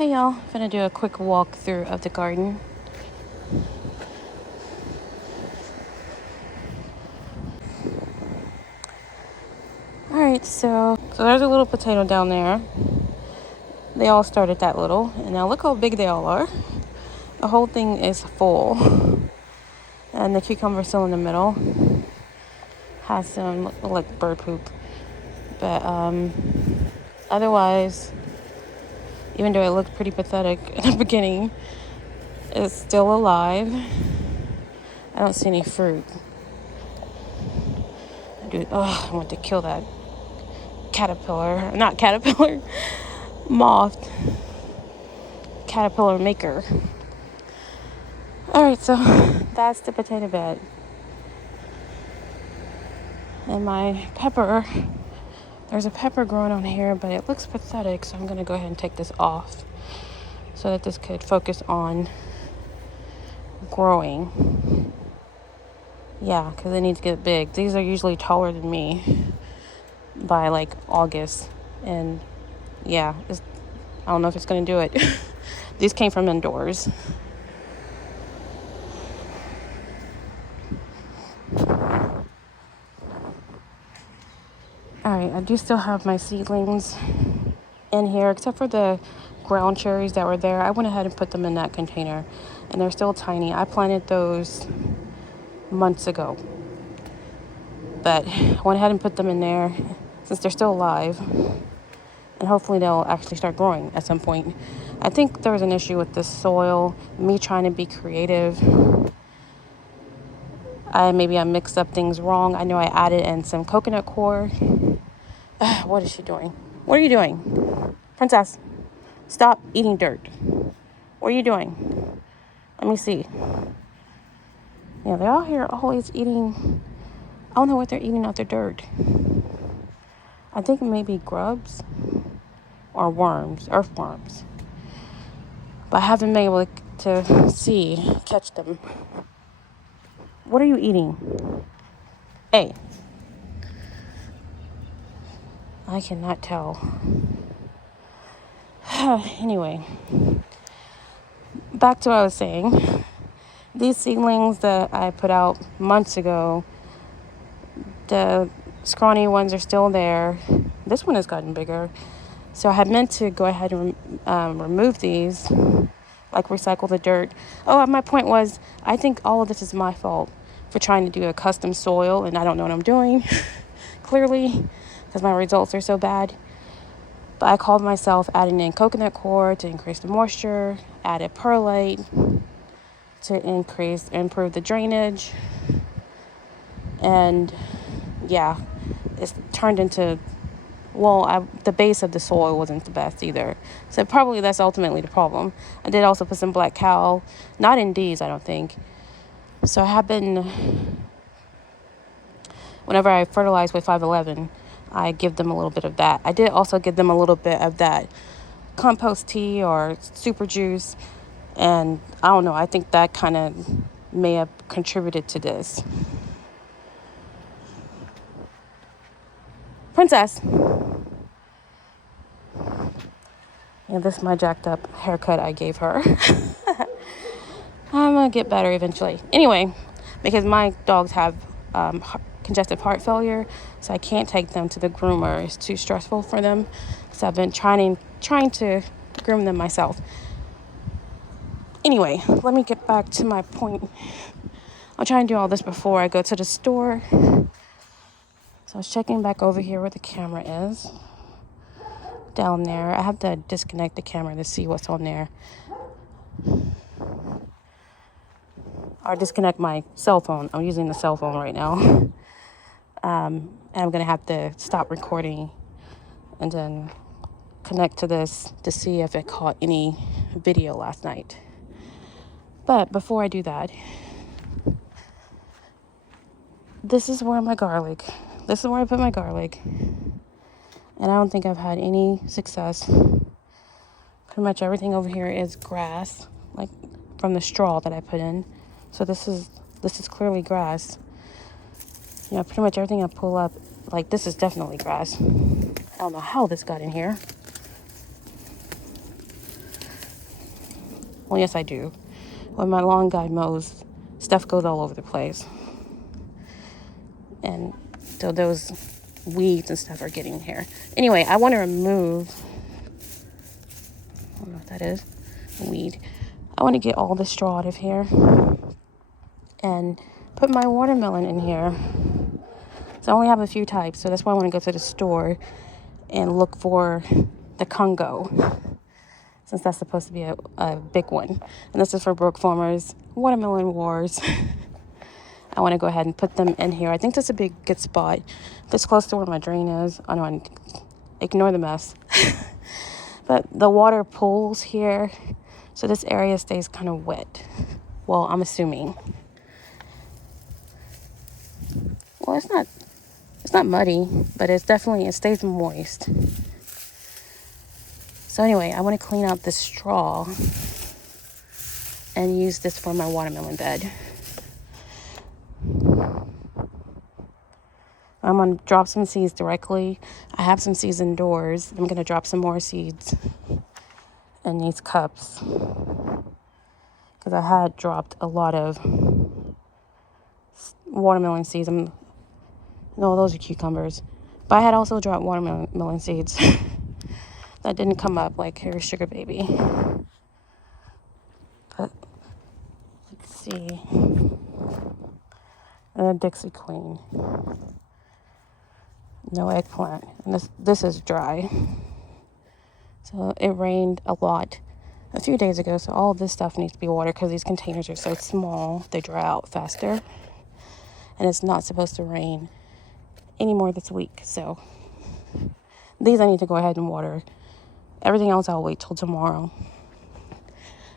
Hey y'all, I'm gonna do a quick walkthrough of the garden. Alright, so there's a little potato down there. They all started that little, and now look how big they all are. The whole thing is full. And the cucumber still in the middle. Has some look like bird poop. But otherwise, even though it looked pretty pathetic in the beginning, it's still alive. I don't see any fruit. Dude, I want to kill that caterpillar. Not caterpillar. Moth. Caterpillar maker. Alright, so that's the potato bed. And my pepper, there's a pepper growing on here, but it looks pathetic, so I'm going to go ahead and take this off so that this could focus on growing. Yeah, because they need to get big. These are usually taller than me by like August. And yeah, I don't know if it's going to do it. These came from indoors. Alright, I do still have my seedlings in here, except for the ground cherries that were there. I went ahead and put them in that container, and they're still tiny. I planted those months ago, but I went ahead and put them in there since they're still alive, and hopefully they'll actually start growing at some point. I think there was an issue with the soil, me trying to be creative. Maybe I mixed up things wrong. I know I added in some coconut coir. What is she doing? What are you doing? Princess, stop eating dirt. What are you doing? Let me see. Yeah, they're out here always eating. I don't know what they're eating out the dirt. I think maybe grubs or worms, earthworms. But I haven't been able to catch them. What are you eating? Hey. I cannot tell. Anyway, back to what I was saying. These seedlings that I put out months ago, the scrawny ones are still there. This one has gotten bigger. So I had meant to go ahead and remove these, like recycle the dirt. Oh, my point was, I think all of this is my fault for trying to do a custom soil, and I don't know what I'm doing, clearly, because my results are so bad. But I called myself adding in coconut coir to increase the moisture, added perlite to improve the drainage. And yeah, it's turned into, the base of the soil wasn't the best either. So probably that's ultimately the problem. I did also put some black cow, not in these, I don't think. So I have been, whenever I fertilize with 511, I give them a little bit of that. I did also give them a little bit of that compost tea or super juice. And I don't know, I think that kind of may have contributed to this. Princess. Yeah, this is my jacked up haircut I gave her. I'm going to get better eventually. Anyway, because my dogs have congestive heart failure, so I can't take them to the groomer. It's too stressful for them. So I've been trying to groom them myself. Anyway, let me get back to my point. I'll try and do all this before I go to the store. So I was checking back over here where the camera is. Down there. I have to disconnect the camera to see what's on there. Or disconnect my cell phone. I'm using the cell phone right now. And I'm going to have to stop recording and then connect to this to see if it caught any video last night. But before I do that, this is where my garlic. This is where I put my garlic. And I don't think I've had any success. Pretty much everything over here is grass, like from the straw that I put in. So this is clearly grass. Yeah, pretty much everything I pull up, like this is definitely grass. I don't know how this got in here. Well, yes, I do. When my lawn guy mows, stuff goes all over the place. And so those weeds and stuff are getting here. Anyway, I want to remove, I don't know what that is, weed. I want to get all the straw out of here and put my watermelon in here. So I only have a few types, so that's why I want to go to the store and look for the Congo, since that's supposed to be a big one. And this is for Brook Farmers Watermelon Wars. I want to go ahead and put them in here. I think this is a good spot. This close to where my drain is. I don't ignore the mess. But the water pools here, so this area stays kind of wet. Well, I'm assuming. Well, it's not muddy, but it stays moist. So anyway, I want to clean out the straw and use this for my watermelon bed. I'm going to drop some seeds directly. I have some seeds indoors. I'm going to drop some more seeds in these cups, because I had dropped a lot of watermelon seeds. No, those are cucumbers. But I had also dropped watermelon seeds that didn't come up, like here's Sugar Baby. But let's see. Dixie Queen. No eggplant. And this is dry. So it rained a lot a few days ago, so all of this stuff needs to be watered because these containers are so small, they dry out faster. And it's not supposed to rain anymore this week, so these I need to go ahead and water. Everything else I'll wait till tomorrow.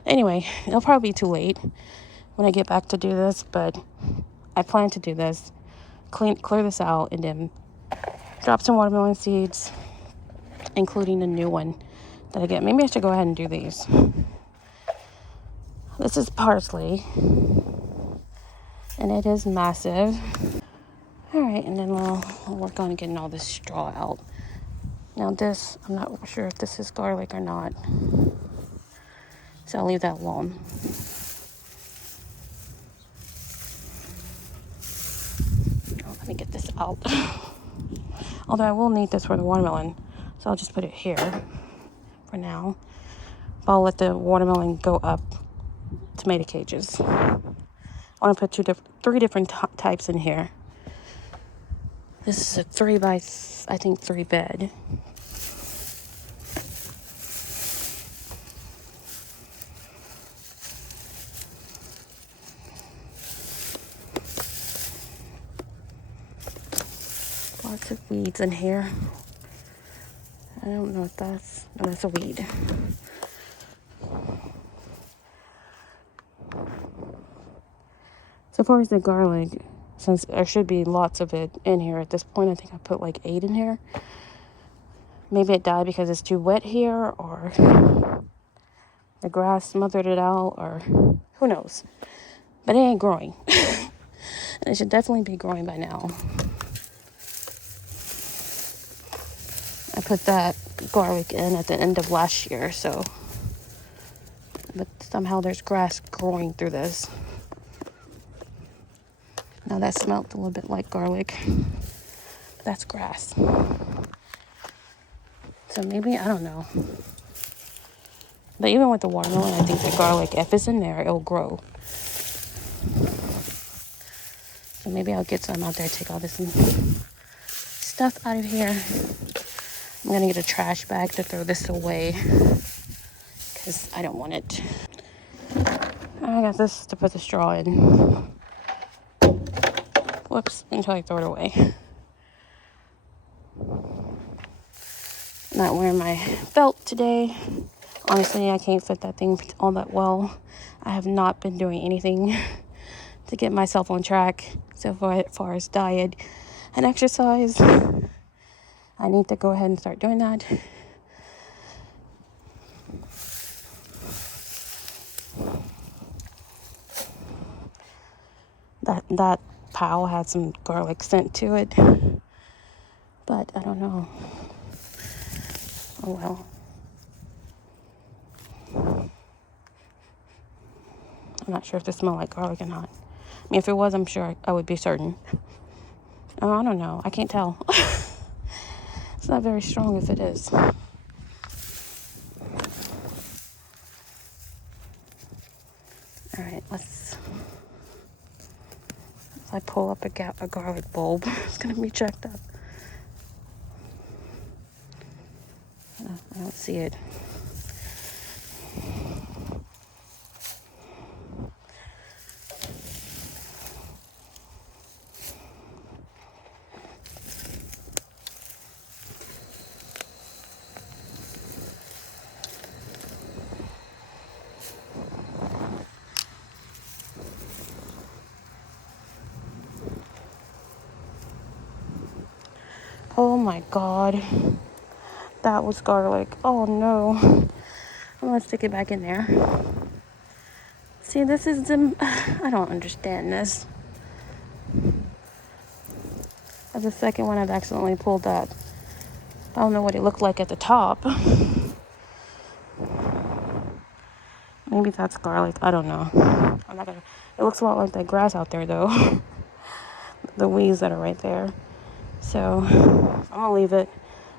Anyway, it'll probably be too late when I get back to do this, but I plan to do this, clear this out, and then drop some watermelon seeds, including a new one that I get. Maybe I should go ahead and do these. This is parsley, and it is massive. All right, and then we'll work on getting all this straw out. Now this, I'm not sure if this is garlic or not, so I'll leave that alone. Oh, let me get this out. Although I will need this for the watermelon, so I'll just put it here for now. I'll let the watermelon go up tomato cages. I want to put three different types in here. This is a 3 by 3 bed. Lots of weeds in here. I don't know if that's a weed. So far as the garlic, since there should be lots of it in here at this point, I think I put like 8 in here. Maybe it died because it's too wet here, or the grass smothered it out, or who knows. But it ain't growing. And it should definitely be growing by now. I put that garlic in at the end of last year, so, but somehow there's grass growing through this. Now that smelled a little bit like garlic. But that's grass. So maybe, I don't know. But even with the watermelon, I think the garlic, if it's in there, it'll grow. So maybe I'll get some out there, take all this stuff out of here. I'm going to get a trash bag to throw this away, because I don't want it. I got this to put the straw in. Whoops, until I throw it away. I'm not wearing my belt today. Honestly, I can't fit that thing all that well. I have not been doing anything to get myself on track so far as diet and exercise. I need to go ahead and start doing that. That pile had some garlic scent to it, but I don't know. Oh well. I'm not sure if they smell like garlic or not. I mean, if it was, I'm sure I would be certain. Oh, I don't know. I can't tell. It's not very strong if it is. All right, let's... If I pull up a garlic bulb, it's going to be checked up. Oh, I don't see it. Oh my God. That was garlic. Oh no. I'm going to stick it back in there. See, this is the... I don't understand this. That's the second one I've accidentally pulled up. I don't know what it looked like at the top. Maybe that's garlic. I don't know. I'm not gonna... It looks a lot like that grass out there, though. The weeds that are right there. So, I'm going to leave it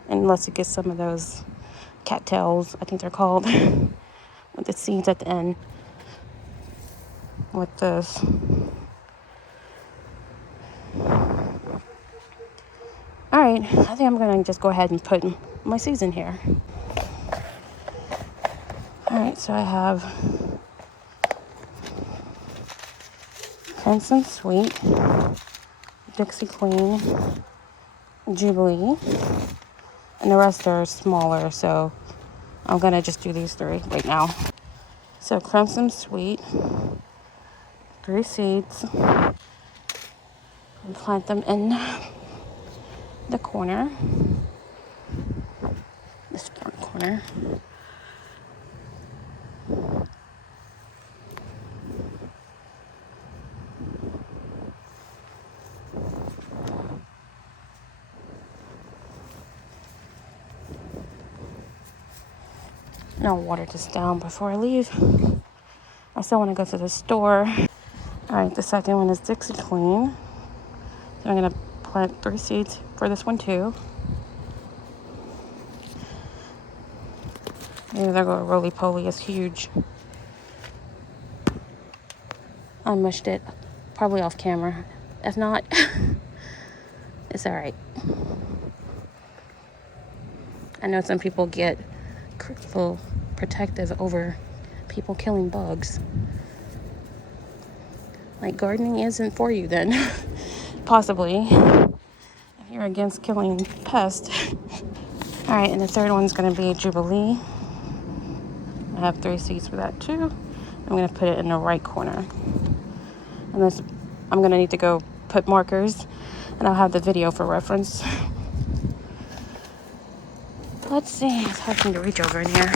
unless it gets some of those cattails, I think they're called, with the seeds at the end. With this. Alright, I think I'm going to just go ahead and put my seeds in here. Alright, so I have Crimson Sweet, Dixie Queen, Jubilee, and the rest are smaller, so I'm going to just do these three right now. So Crimson Sweet, 3 seeds, and plant them in the corner, this front corner. And I'll water this down before I leave. I still want to go to the store. Alright, the second one is Dixie Queen. So I'm going to plant 3 seeds for this one too. Maybe they'll go roly-poly. It's huge. I mushed it. Probably off camera. If not, it's alright. I know some people get critical protective over people killing bugs. Like, gardening isn't for you then. Possibly. If you're against killing pests. Alright, and the third one's going to be Jubilee. I have 3 seeds for that too. I'm going to put it in the right corner. And this, I'm going to need to go put markers. And I'll have the video for reference. Let's see. It's hard for me to reach over in here.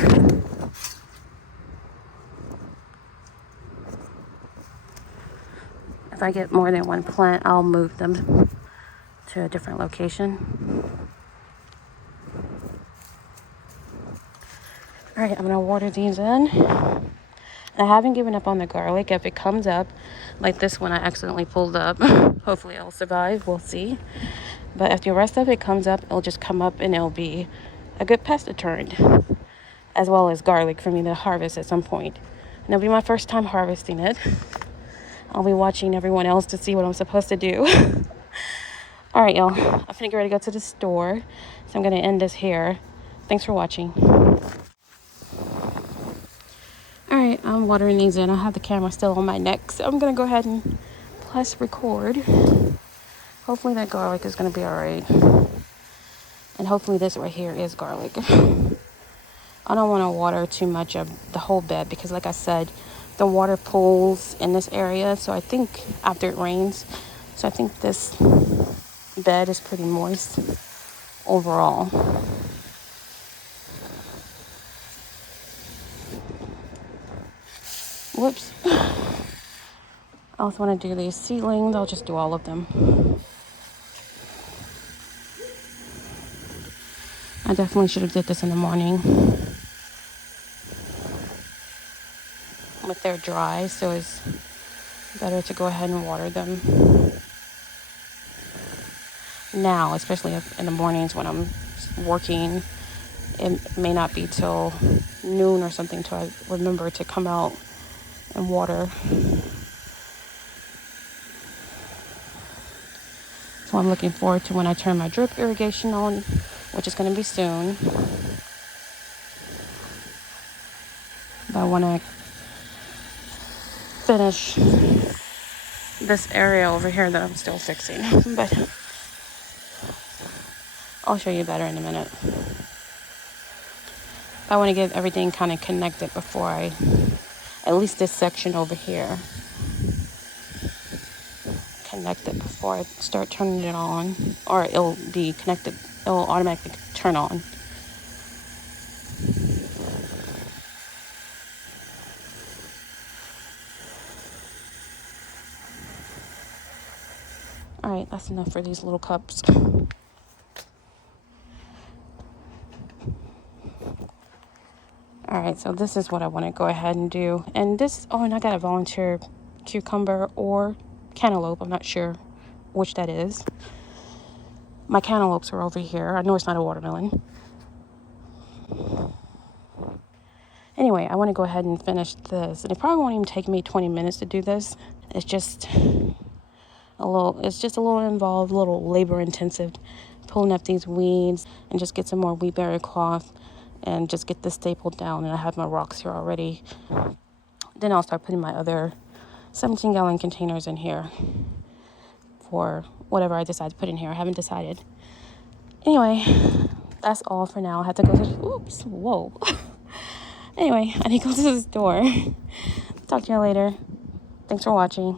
If I get more than one plant, I'll move them to a different location. Alright, I'm going to water these in. I haven't given up on the garlic. If it comes up, like this one I accidentally pulled up, hopefully I'll survive. We'll see. But if the rest of it comes up, it'll just come up and it'll be a good pest deterrent, as well as garlic for me to harvest at some point. And it'll be my first time harvesting it. I'll be watching everyone else to see what I'm supposed to do. All right, y'all. I'm finna get ready to go to the store. So I'm going to end this here. Thanks for watching. All right, I'm watering these in. I have the camera still on my neck, so I'm going to go ahead and press record. Hopefully that garlic is going to be all right. And hopefully this right here is garlic. I don't want to water too much of the whole bed because, like I said, the water pools in this area. So I think after it rains, so I think this bed is pretty moist overall. Whoops. I also want to do these seedlings. I'll just do all of them. I definitely should have did this in the morning. but they're dry, so it's better to go ahead and water them now, especially in the mornings when I'm working. It may not be till noon or something till I remember to come out and water. So I'm looking forward to when I turn my drip irrigation on, which is going to be soon. But I want to finish this area over here that I'm still fixing. But I'll show you better in a minute. I want to get everything kind of connected before at least this section over here, connected before I start turning it on, or it'll be connected, it'll automatically turn on. All right, that's enough for these little cups. All right, so this is what I want to go ahead and do. And and I got a volunteer cucumber or cantaloupe. I'm not sure which that is. My cantaloupes are over here. I know it's not a watermelon. Anyway, I want to go ahead and finish this. And it probably won't even take me 20 minutes to do this. It's just a little involved, a little labor intensive, pulling up these weeds and just get some more wheat berry cloth and just get this stapled down. And I have my rocks here already. Then I'll start putting my other 17-gallon containers in here for whatever I decide to put in here. I haven't decided. Anyway, that's all for now. I have to go whoa. Anyway, I need to go to the store. Talk to you later. Thanks for watching.